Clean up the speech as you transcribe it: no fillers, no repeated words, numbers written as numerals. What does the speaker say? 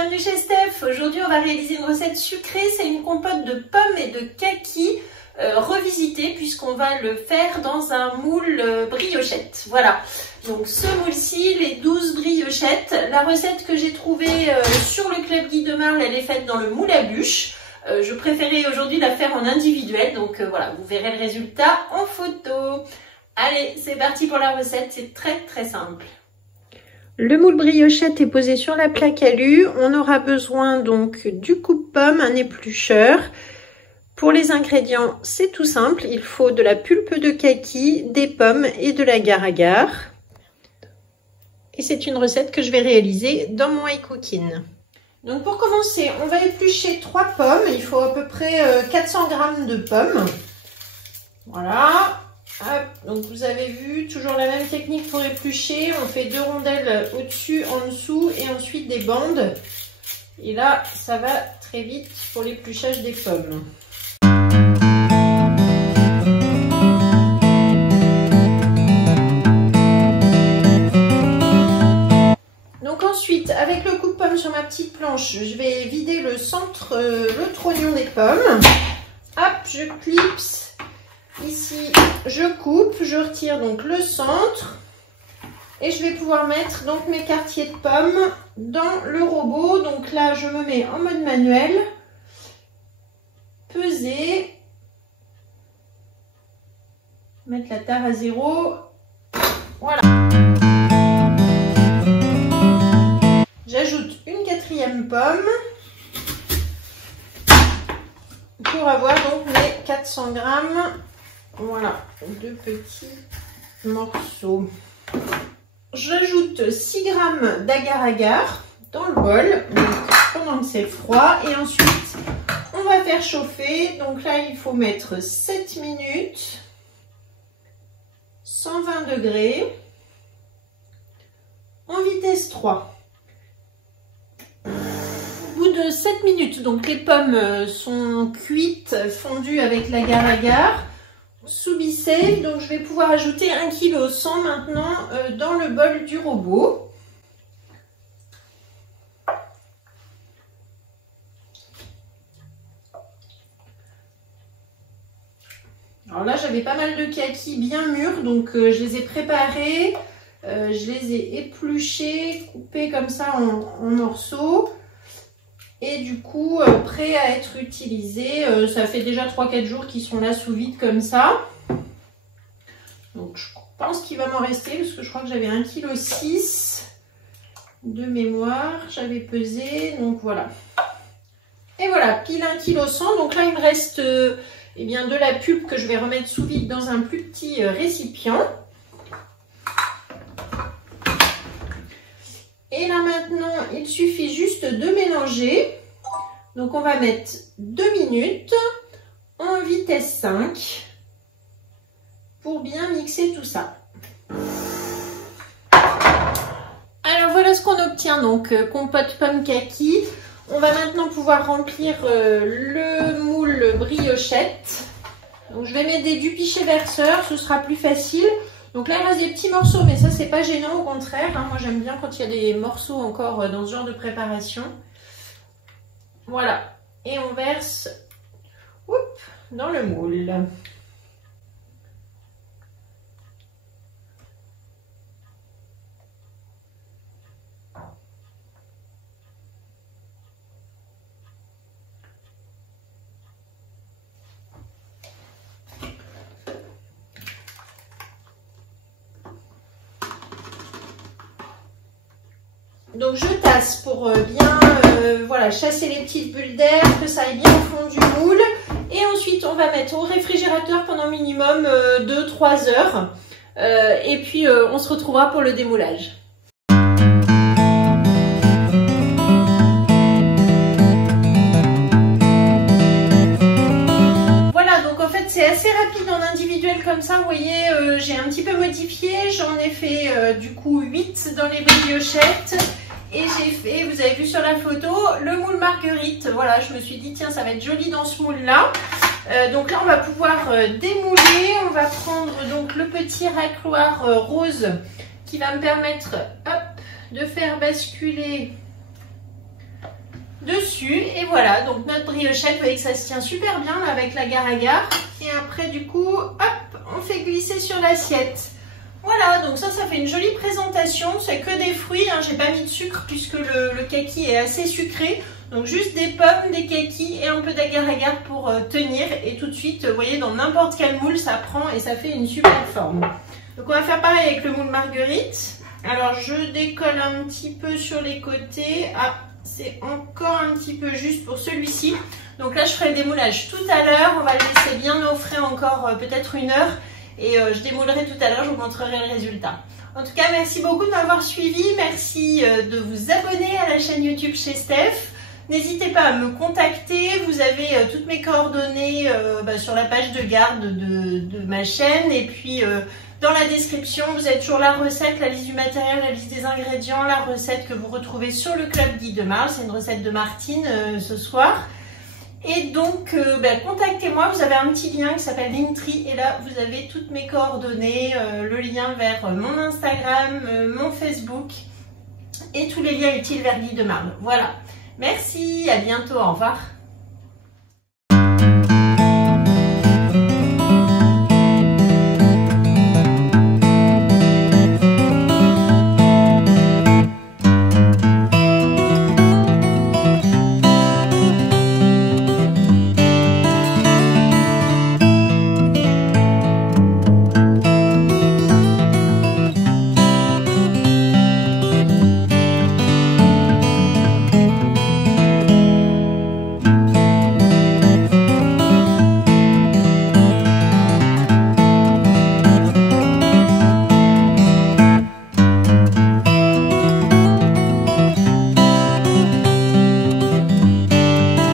bienvenue chez Steph. Aujourd'hui on va réaliser une recette sucrée, c'est une compote de pommes et de kaki revisité puisqu'on va le faire dans un moule briochette. Voilà, donc ce moule-ci, les 12 briochettes. La recette que j'ai trouvée sur le club Guy de Marle, elle est faite dans le moule à bûche. Je préférais aujourd'hui la faire en individuel, donc voilà, vous verrez le résultat en photo. Allez, c'est parti pour la recette, c'est très simple. Le moule briochette est posé sur la plaque alu. On aura besoin donc du coupe-pomme, un éplucheur. Pour les ingrédients, c'est tout simple. Il faut de la pulpe de kaki, des pommes et de l'agar-agar. Et c'est une recette que je vais réaliser dans mon iCooking. Donc pour commencer, on va éplucher 3 pommes. Il faut à peu près 400 g de pommes. Voilà. Hop, donc vous avez vu, toujours la même technique pour éplucher. On fait 2 rondelles au-dessus, en dessous et ensuite des bandes. Et là, ça va très vite pour l'épluchage des pommes. Donc ensuite, avec le coupe-pomme sur ma petite planche, je vais vider le centre, le trognon des pommes. Hop, je clipse. Ici, je coupe, je retire donc le centre et je vais pouvoir mettre donc mes quartiers de pommes dans le robot. Donc là, je me mets en mode manuel, peser, mettre la tare à 0, voilà. J'ajoute une 4e pomme pour avoir donc mes 400 g. Voilà, 2 petits morceaux. J'ajoute 6 g d'agar-agar dans le bol donc, pendant que c'est froid. Et ensuite, on va faire chauffer. Donc là, il faut mettre 7 minutes, 120 degrés, en vitesse 3. Au bout de 7 minutes, donc les pommes sont cuites, fondues avec l'agar-agar. Sous bissé, donc je vais pouvoir ajouter 1,1 kg maintenant dans le bol du robot. Alors là, j'avais pas mal de kaki bien mûrs, donc je les ai préparés, je les ai épluchés, coupés comme ça en morceaux. Et du coup, prêts à être utilisés. Ça fait déjà 3-4 jours qu'ils sont là sous vide comme ça. Donc je pense qu'il va m'en rester parce que je crois que j'avais 1,6 kg de mémoire. J'avais pesé, donc voilà. Et voilà, pile 1,1 kg. Donc là, il me reste eh bien, de la pulpe que je vais remettre sous vide dans un plus petit récipient. Et là maintenant, il suffit juste de mélanger. Donc on va mettre 2 minutes en vitesse 5 pour bien mixer tout ça. Alors voilà ce qu'on obtient, donc compote pomme kaki. On va maintenant pouvoir remplir le moule briochette. Donc je vais mettre des dupichet verseurs, ce sera plus facile. Donc là, il reste des petits morceaux, mais ça, c'est pas gênant, au contraire. Hein. Moi, j'aime bien quand il y a des morceaux encore dans ce genre de préparation. Voilà. Et on verse dans le moule. Donc je tasse pour bien voilà, chasser les petites bulles d'air, que ça aille bien au fond du moule. Et ensuite on va mettre au réfrigérateur pendant minimum 2-3 heures. Et puis on se retrouvera pour le démoulage. Voilà, donc en fait c'est assez rapide en individuel comme ça. Vous voyez, j'ai un petit peu modifié. J'en ai fait du coup 8 dans les briochettes. Et j'ai fait, vous avez vu sur la photo, le moule marguerite. Voilà, je me suis dit, tiens, ça va être joli dans ce moule-là. Donc là, on va pouvoir démouler. On va prendre donc le petit racloir rose qui va me permettre hop, de faire basculer dessus. Et voilà, donc notre briochette, vous voyez que ça se tient super bien là, avec l'agar-agar. Et après du coup, hop, on fait glisser sur l'assiette. Voilà, donc ça fait une jolie présentation. C'est que des fruits, hein. J'ai pas mis de sucre puisque le kaki est assez sucré. Donc juste des pommes, des kakis et un peu d'agar-agar pour tenir. Et tout de suite, vous voyez, dans n'importe quel moule, ça prend et ça fait une super forme. Donc on va faire pareil avec le moule marguerite. Alors je décolle un petit peu sur les côtés. Ah, c'est encore un petit peu juste pour celui-ci. Donc là, je ferai le démoulage tout à l'heure. On va le laisser bien au frais encore peut-être 1 heure. Et je démoulerai tout à l'heure, je vous montrerai le résultat. En tout cas, merci beaucoup de m'avoir suivi. Merci de vous abonner à la chaîne YouTube chez Steph. N'hésitez pas à me contacter. Vous avez toutes mes coordonnées sur la page de garde de ma chaîne. Et puis, dans la description, vous avez toujours la recette, la liste du matériel, la liste des ingrédients, la recette que vous retrouvez sur le Club Guy de Marle. C'est une recette de Martine ce soir. Et donc, contactez-moi, vous avez un petit lien qui s'appelle Linktree et là, vous avez toutes mes coordonnées, le lien vers mon Instagram, mon Facebook et tous les liens utiles vers Guy de Marle. Voilà, merci, à bientôt, au revoir.